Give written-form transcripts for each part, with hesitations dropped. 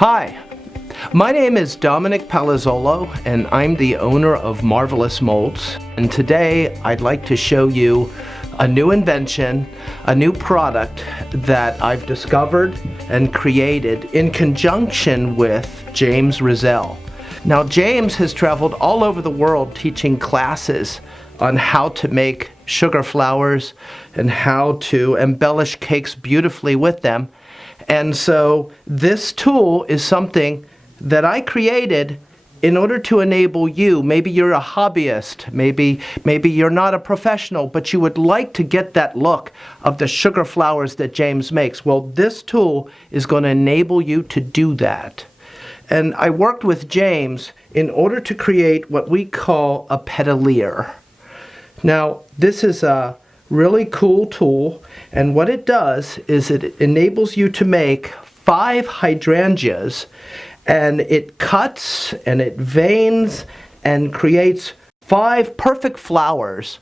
Hi, my name is Dominic Palazzolo and I'm the owner of Marvelous Molds, and today I'd like to show you a new invention, a new product that I've discovered and created in conjunction with James Rosselle. Now James has traveled all over the world teaching classes on how to make sugar flowers and how to embellish cakes beautifully with them. And so this tool is something that I created in order to enable you. Maybe you're a hobbyist, maybe you're not a professional, but you would like to get that look of the sugar flowers that James makes. Well, this tool is going to enable you to do that. And I worked with James in order to create what we call a petalear. Now, this is a really cool tool, and what it does is it enables you to make 5 hydrangeas, and it cuts and it veins and creates 5 perfect flowers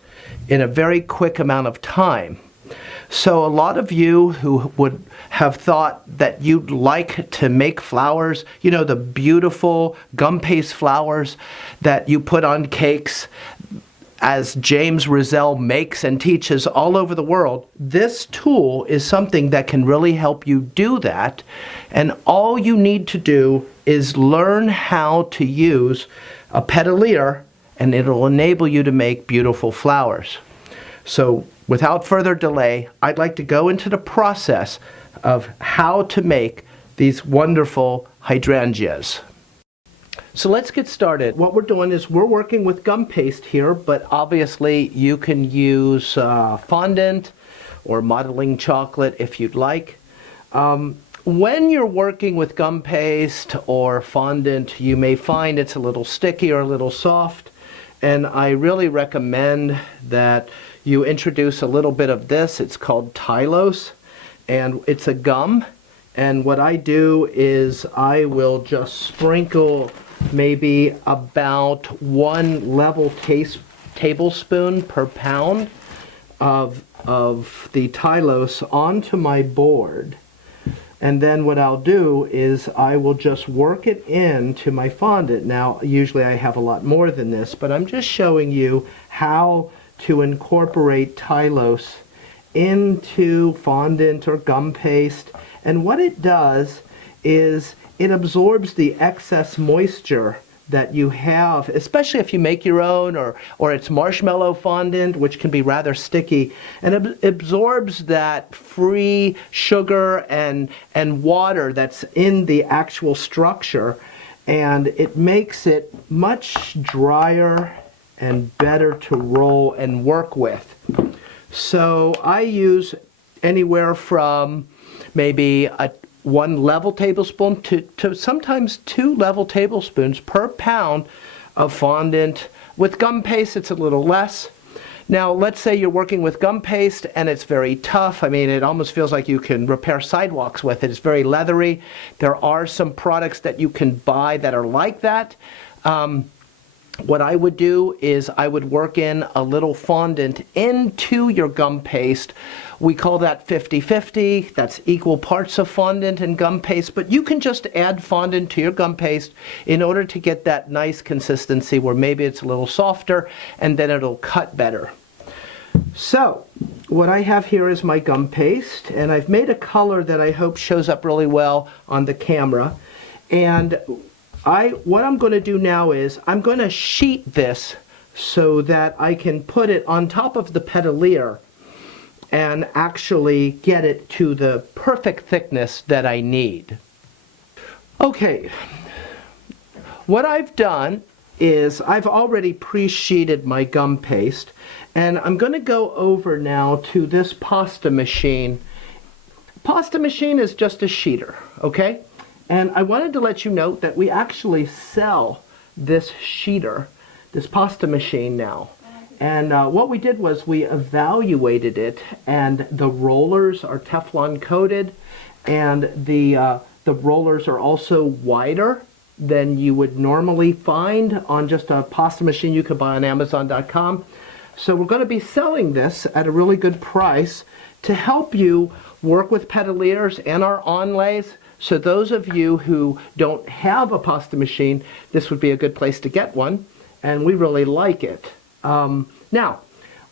in a very quick amount of time. So a lot of you who would have thought that you'd like to make flowers, you know, the beautiful gum paste flowers that you put on cakes, as James Rosselle makes and teaches all over the world, this tool is something that can really help you do that. And all you need to do is learn how to use a petalear, and it'll enable you to make beautiful flowers. So without further delay, I'd like to go into the process of how to make these wonderful hydrangeas. So let's get started. What we're doing is we're working with gum paste here, but obviously you can use fondant or modeling chocolate if you'd like. When you're working with gum paste or fondant, you may find it's a little sticky or a little soft, and I really recommend that you introduce a little bit of this. It's called Tylose, and it's a gum, and what I do is I will just sprinkle maybe about 1 level tablespoon per pound of the Tylose onto my board. And then what I'll do is I will just work it into my fondant. Now, usually I have a lot more than this, but I'm just showing you how to incorporate Tylose into fondant or gum paste. And what it does is it absorbs the excess moisture that you have, especially if you make your own or it's marshmallow fondant, which can be rather sticky, and it absorbs that free sugar and water that's in the actual structure, and it makes it much drier and better to roll and work with. So I use anywhere from maybe 1 level tablespoon to sometimes 2 level tablespoons per pound of fondant. With gum paste, it's a little less. Now, let's say you're working with gum paste and it's very tough. I mean, it almost feels like you can repair sidewalks with it. It's very leathery. There are some products that you can buy that are like that. What I would do is I would work in a little fondant into your gum paste. We call that 50-50. That's equal parts of fondant and gum paste, but you can just add fondant to your gum paste in order to get that nice consistency where maybe it's a little softer and then it'll cut better. So what I have here is my gum paste, and I've made a color that I hope shows up really well on the camera. And what I'm going to do now is I'm going to sheet this so that I can put it on top of the petalear and actually get it to the perfect thickness that I need. Okay, what I've done is I've already pre-sheeted my gum paste, and I'm going to go over now to this pasta machine. Pasta machine is just a sheeter, okay? And I wanted to let you know that we actually sell this sheeter, this pasta machine now. And what we did was we evaluated it, and the rollers are Teflon coated, and the rollers are also wider than you would normally find on just a pasta machine you could buy on Amazon.com. So we're going to be selling this at a really good price to help you work with petalears and our onlays So those of you who don't have a pasta machine, this would be a good place to get one, and we really like it. Now,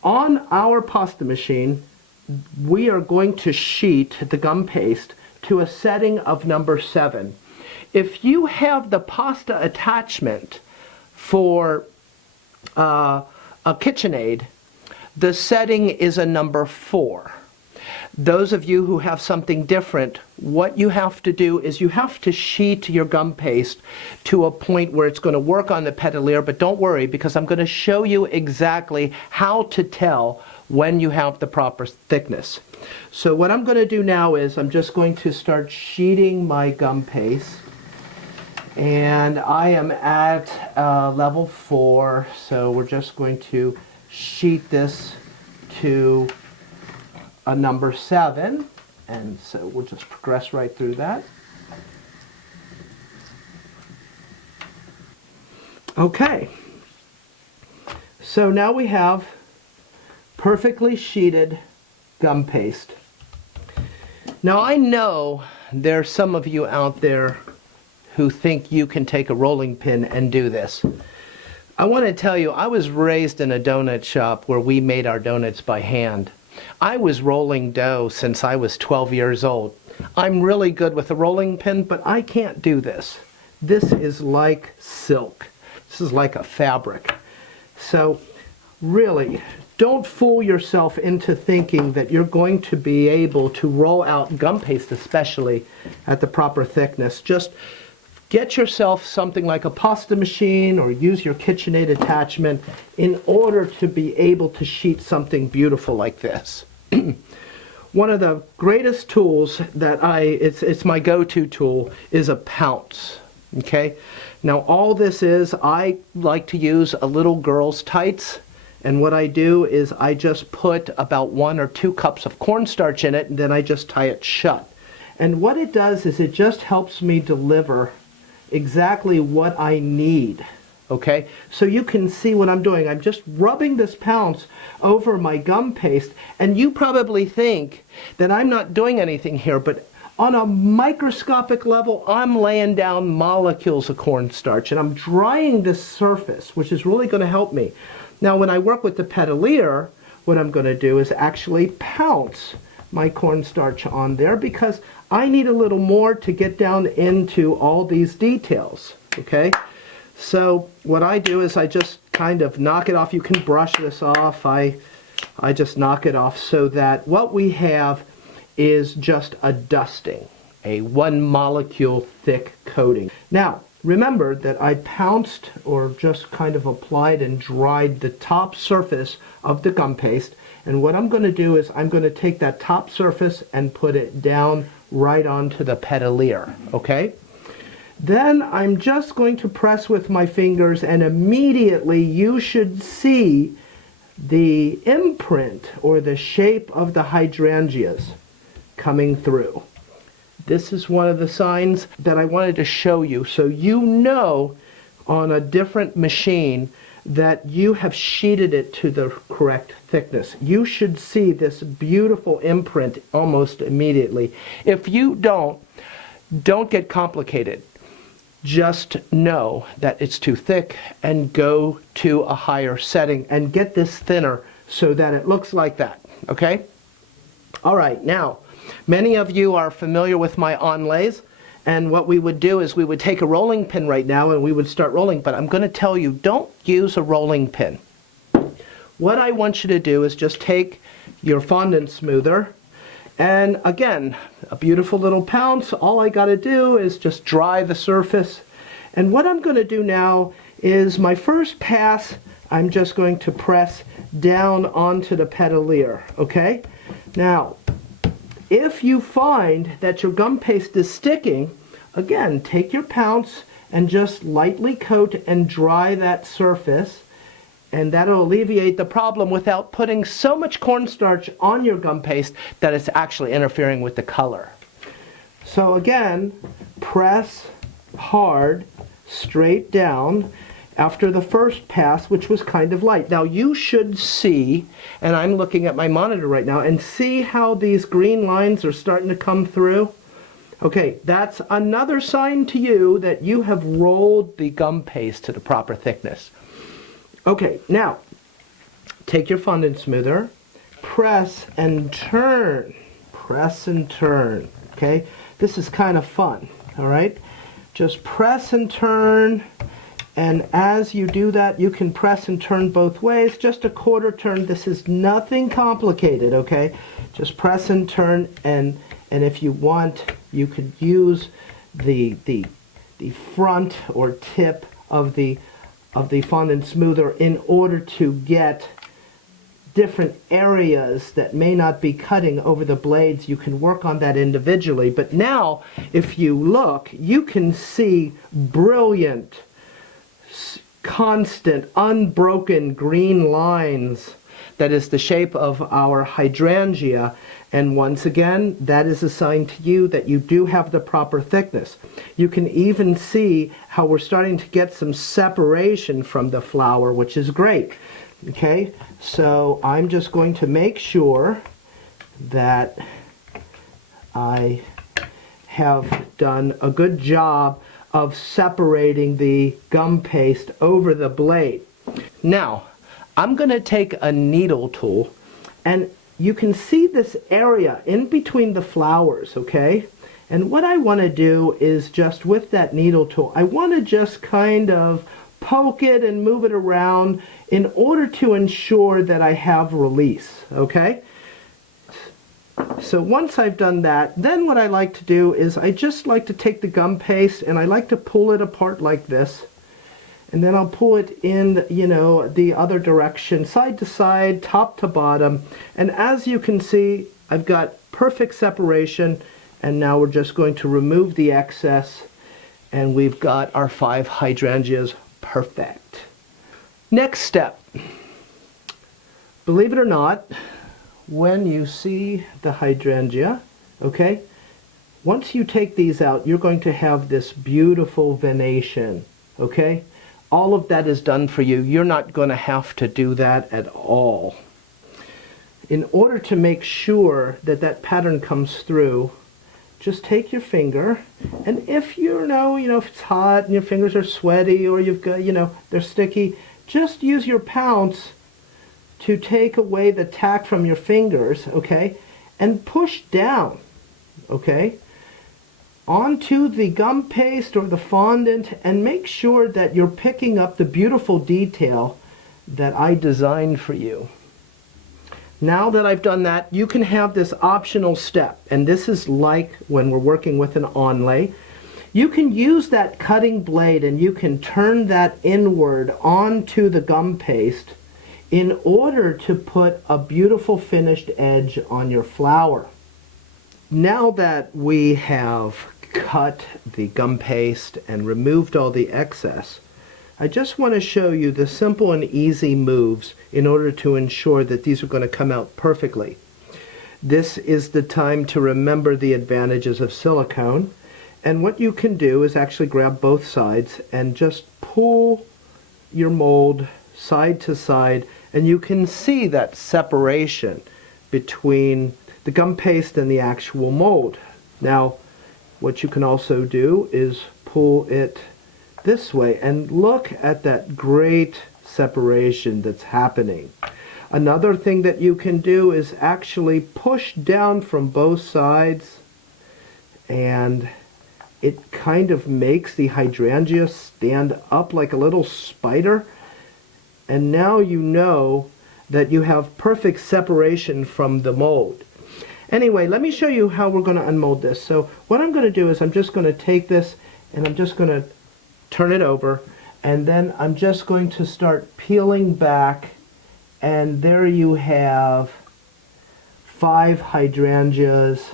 on our pasta machine, we are going to sheet the gum paste to a setting of number 7. If you have the pasta attachment for a KitchenAid, the setting is a number 4. Those of you who have something different, what you have to do is you have to sheet your gum paste to a point where it's going to work on the Petalear, but don't worry, because I'm going to show you exactly how to tell when you have the proper thickness. So what I'm going to do now is I'm just going to start sheeting my gum paste, and I am at level 4, so we're just going to sheet this to a number 7, and so we'll just progress right through that. Okay, so now we have perfectly sheeted gum paste. Now I know there's some of you out there who think you can take a rolling pin and do this. I want to tell you, I was raised in a donut shop where we made our donuts by hand. I was rolling dough since I was 12 years old. I'm really good with a rolling pin, but I can't do this. This is like silk. This is like a fabric. So really, don't fool yourself into thinking that you're going to be able to roll out gum paste, especially at the proper thickness. Just get yourself something like a pasta machine or use your KitchenAid attachment in order to be able to sheet something beautiful like this. One of the greatest tools that it's my go-to tool is a pounce. Okay? Now all this is, I like to use a little girl's tights, and what I do is I just put about 1 or 2 cups of cornstarch in it, and then I just tie it shut. And what it does is it just helps me deliver exactly what I need. Okay, so you can see what I'm doing. I'm just rubbing this pounce over my gum paste, and you probably think that I'm not doing anything here, but on a microscopic level, I'm laying down molecules of cornstarch, and I'm drying this surface, which is really going to help me. Now, when I work with the Petalear, what I'm going to do is actually pounce my cornstarch on there, because I need a little more to get down into all these details. Okay, so what I do is I just kind of knock it off. You can brush this off. I just knock it off so that what we have is just a dusting, a 1 molecule thick coating. Now remember that I pounced, or just kind of applied and dried, the top surface of the gum paste, and what I'm going to do is I'm going to take that top surface and put it down right onto the Petalear. Okay, then I'm just going to press with my fingers, and immediately you should see the imprint or the shape of the hydrangeas coming through. This is one of the signs that I wanted to show you, so you know on a different machine that you have sheeted it to the correct thickness. You should see this beautiful imprint almost immediately. If you don't get complicated. Just know that it's too thick and go to a higher setting and get this thinner so that it looks like that. Okay? All right, now, many of you are familiar with my onlays, and what we would do is we would take a rolling pin right now and we would start rolling, but I'm going to tell you, don't use a rolling pin. What I want you to do is just take your fondant smoother, and again, a beautiful little pounce. All I got to do is just dry the surface. And what I'm going to do now is my first pass, I'm just going to press down onto the Petalear. Okay? Now, if you find that your gum paste is sticking, again, take your pounce and just lightly coat and dry that surface, and that'll alleviate the problem without putting so much cornstarch on your gum paste that it's actually interfering with the color. So again, press hard, straight down after the first pass, which was kind of light. Now you should see, and I'm looking at my monitor right now, and see how these green lines are starting to come through? Okay, that's another sign to you that you have rolled the gum paste to the proper thickness. Okay, now take your fondant smoother, press and turn, okay? This is kind of fun, all right? Just press and turn, and as you do that, you can press and turn both ways, just a quarter turn. This is nothing complicated, okay? Just press and turn, and if you want, you could use the front or tip of the fondant smoother in order to get different areas that may not be cutting over the blades. You can work on that individually. But now, if you look, you can see brilliant, constant, unbroken green lines. That is the shape of our hydrangea. And once again, that is a sign to you that you do have the proper thickness. You can even see how we're starting to get some separation from the flower, which is great. Okay, so I'm just going to make sure that I have done a good job of separating the gum paste over the blade. Now, I'm going to take a needle tool, and you can see this area in between the flowers, okay? And what I want to do is just with that needle tool, I want to just kind of poke it and move it around in order to ensure that I have release, okay? So once I've done that, then what I like to do is I just like to take the gum paste and I like to pull it apart like this. And then I'll pull it in, you know, the other direction, side to side, top to bottom. And as you can see, I've got perfect separation. And now we're just going to remove the excess. And we've got our 5 hydrangeas perfect. Next step. Believe it or not, when you see the hydrangea, okay, once you take these out, you're going to have this beautiful venation, okay? All of that is done for you. You're not going to have to do that at all. In order to make sure that that pattern comes through, just take your finger, and if you know if it's hot and your fingers are sweaty or you've got, they're sticky, just use your pounce to take away the tack from your fingers, okay, and push down, okay, onto the gum paste or the fondant, and make sure that you're picking up the beautiful detail that I designed for you. Now that I've done that, you can have this optional step, and this is like when we're working with an onlay. You can use that cutting blade and you can turn that inward onto the gum paste in order to put a beautiful finished edge on your flower. Now that we have cut the gum paste and removed all the excess, I just want to show you the simple and easy moves in order to ensure that these are going to come out perfectly. This is the time to remember the advantages of silicone, and what you can do is actually grab both sides and just pull your mold side to side, and you can see that separation between the gum paste and the actual mold. Now, what you can also do is pull it this way and look at that great separation that's happening. Another thing that you can do is actually push down from both sides, and it kind of makes the hydrangea stand up like a little spider. And now you know that you have perfect separation from the mold. Anyway, let me show you how we're going to unmold this. So what I'm going to do is I'm just going to take this and I'm just going to turn it over, and then I'm just going to start peeling back, and there you have 5 hydrangeas,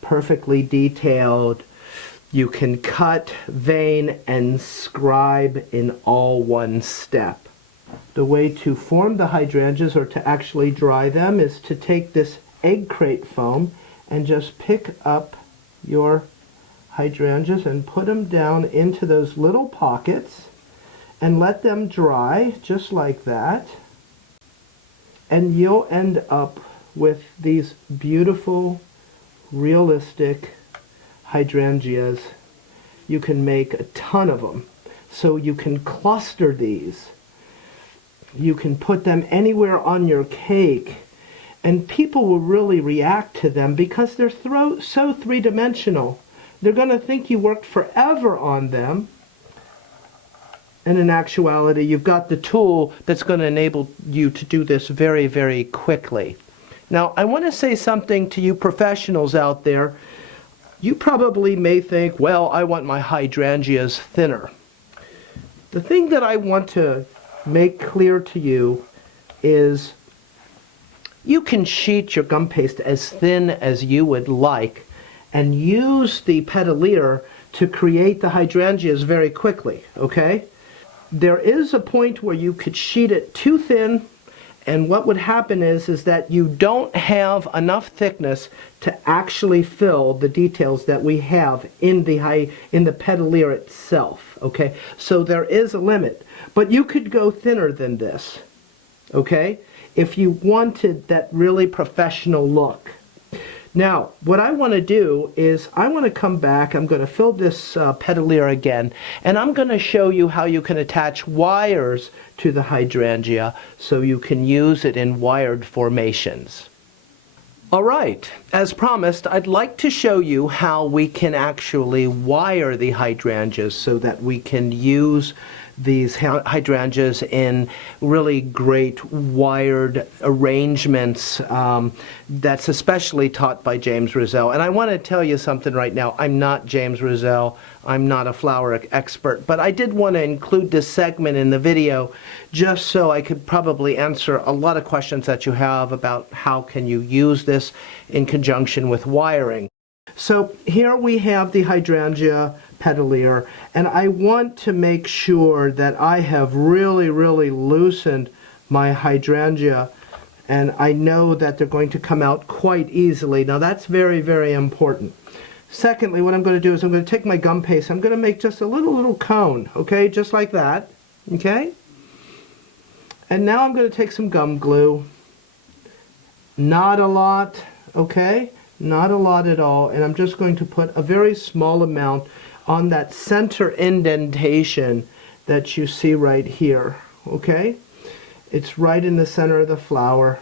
perfectly detailed. You can cut, vein, and scribe in all one step. The way to form the hydrangeas, or to actually dry them, is to take this egg crate foam and just pick up your hydrangeas and put them down into those little pockets and let them dry just like that. And you'll end up with these beautiful, realistic hydrangeas, you can make a ton of them. So you can cluster these. You can put them anywhere on your cake, and people will really react to them because they're so three-dimensional. They're going to think you worked forever on them, and in actuality, you've got the tool that's going to enable you to do this very, very quickly. Now, I want to say something to you professionals out there. You probably may think, well, I want my hydrangeas thinner. The thing that I want to make clear to you is you can sheet your gum paste as thin as you would like and use the Petalear to create the hydrangeas very quickly, okay? There is a point where you could sheet it too thin, and what would happen is that you don't have enough thickness to actually fill the details that we have in the Petalear itself, okay? So there is a limit, but you could go thinner than this, okay? If you wanted that really professional look. Now, what I want to do is I want to come back, I'm going to fill this Petalear again, and I'm going to show you how you can attach wires to the hydrangea so you can use it in wired formations. All right, as promised, I'd like to show you how we can actually wire the hydrangeas so that we can use these hydrangeas in really great wired arrangements. That's especially taught by James Rosselle. And I want to tell you something right now. I'm not James Rosselle. I'm not a flower expert, but I did want to include this segment in the video just so I could probably answer a lot of questions that you have about how can you use this in conjunction with wiring. So here we have the Hydrangea Petalear, and I want to make sure that I have really, really loosened my hydrangea, and I know that they're going to come out quite easily. Now that's very, very important. Secondly, what I'm going to do is I'm going to take my gum paste. I'm going to make just a little cone, okay, just like that, okay? And now I'm going to take some gum glue. Not a lot, okay? Not a lot at all, and I'm just going to put a very small amount on that center indentation that you see right here, okay? It's right in the center of the flower.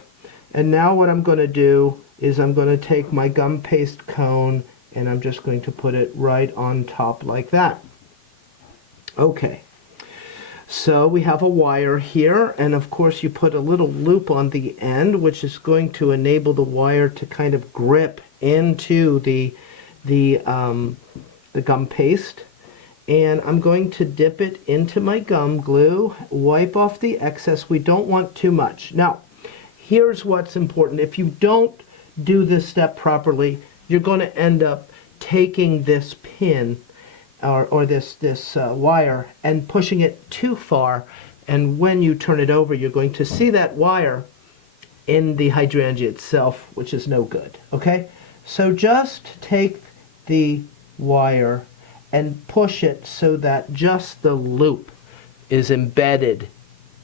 And now what I'm going to do is I'm going to take my gum paste cone and I'm just going to put it right on top like that. Okay. So we have a wire here, and of course you put a little loop on the end, which is going to enable the wire to kind of grip into the gum paste. And I'm going to dip it into my gum glue, wipe off the excess. We don't want too much. Now, here's what's important. If you don't do this step properly, you're going to end up taking this pin or this wire and pushing it too far, and when you turn it over you're going to see that wire in the hydrangea itself, which is no good, okay? So just take the wire and push it so that just the loop is embedded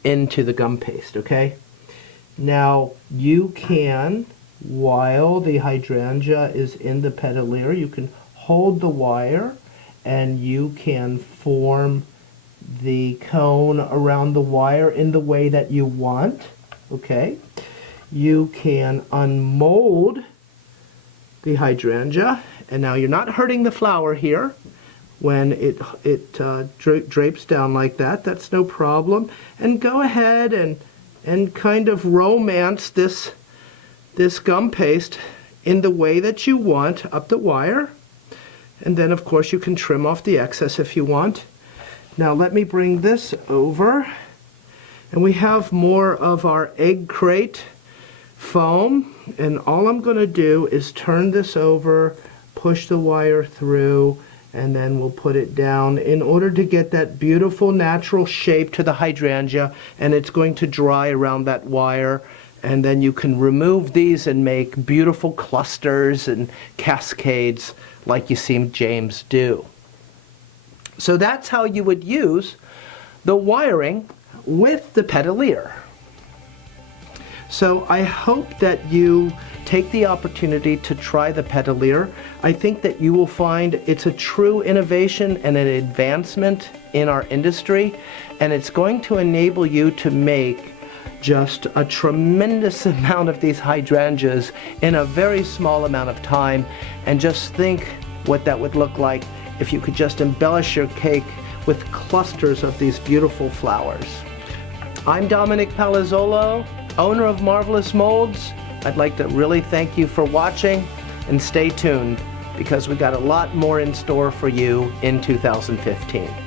into the gum paste, okay? Now you can, while the hydrangea is in the Petalear, you can hold the wire and you can form the cone around the wire in the way that you want, okay? You can unmold the hydrangea, and now you're not hurting the flower here. When it drapes down like that, that's no problem. And go ahead and kind of romance this gum paste in the way that you want up the wire. And then of course you can trim off the excess if you want. Now let me bring this over, and we have more of our egg crate foam, and all I'm going to do is turn this over, push the wire through, and then we'll put it down in order to get that beautiful natural shape to the hydrangea, and it's going to dry around that wire, and then you can remove these and make beautiful clusters and cascades like you see James do. So that's how you would use the wiring with the Petalear. So I hope that you take the opportunity to try the Petalear. I think that you will find it's a true innovation and an advancement in our industry, and it's going to enable you to make just a tremendous amount of these hydrangeas in a very small amount of time. And just think what that would look like if you could just embellish your cake with clusters of these beautiful flowers. I'm Dominic Palazzolo, owner of Marvelous Molds. I'd like to really thank you for watching, and stay tuned because we got a lot more in store for you in 2015.